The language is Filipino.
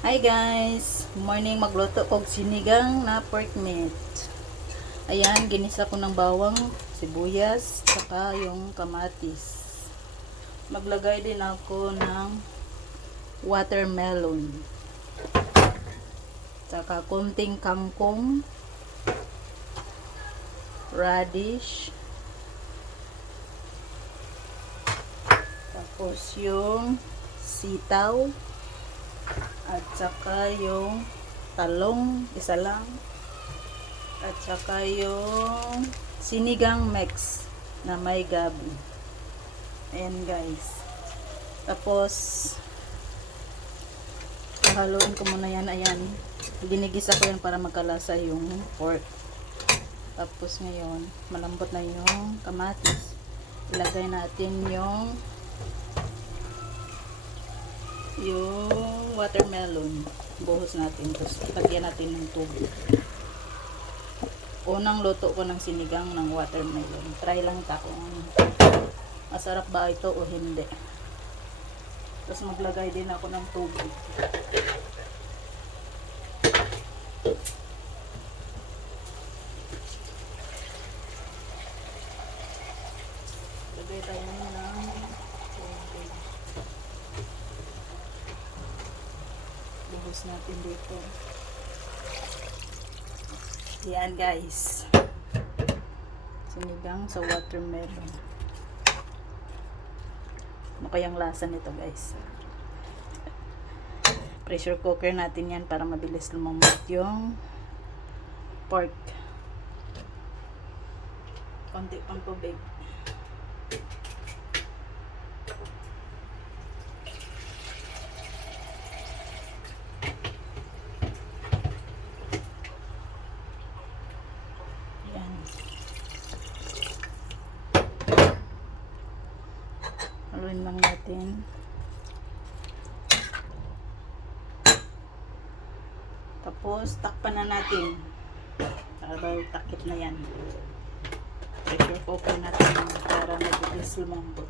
Hi guys! Morning, magluto og sinigang na pork meat. Ayan, ginisa ko ng bawang, sibuyas, saka yung kamatis. Maglagay din ako ng watermelon. Saka konting kangkong, radish. Tapos yung sitaw. At saka yung talong, isa lang. At saka yung sinigang mix na may gabi. Ayan guys. Tapos, haluin ko muna yan. Ayan. Ginigisa ko yan para magkalasa yung pork. Tapos ngayon, malambot na yung kamatis. Ilagay natin yung watermelon. Buhos natin. Tapos lagyan natin ng tubig. Unang luto ko ng sinigang ng watermelon. Try lang ta kung masarap ba ito o hindi. Tapos maglagay din ako ng tubig. Lagay tayo ng tubig. Buhos natin dito. Yan guys. Sinigang sa watermelon. Ano kayang lasa nito guys? Pressure cooker natin yan para mabilis lumambot yung pork. Konti pang tubig. Haluin lang natin. Tapos, takpan na natin. Para takip na yan. Pressure cooker natin para mabilis lumambot.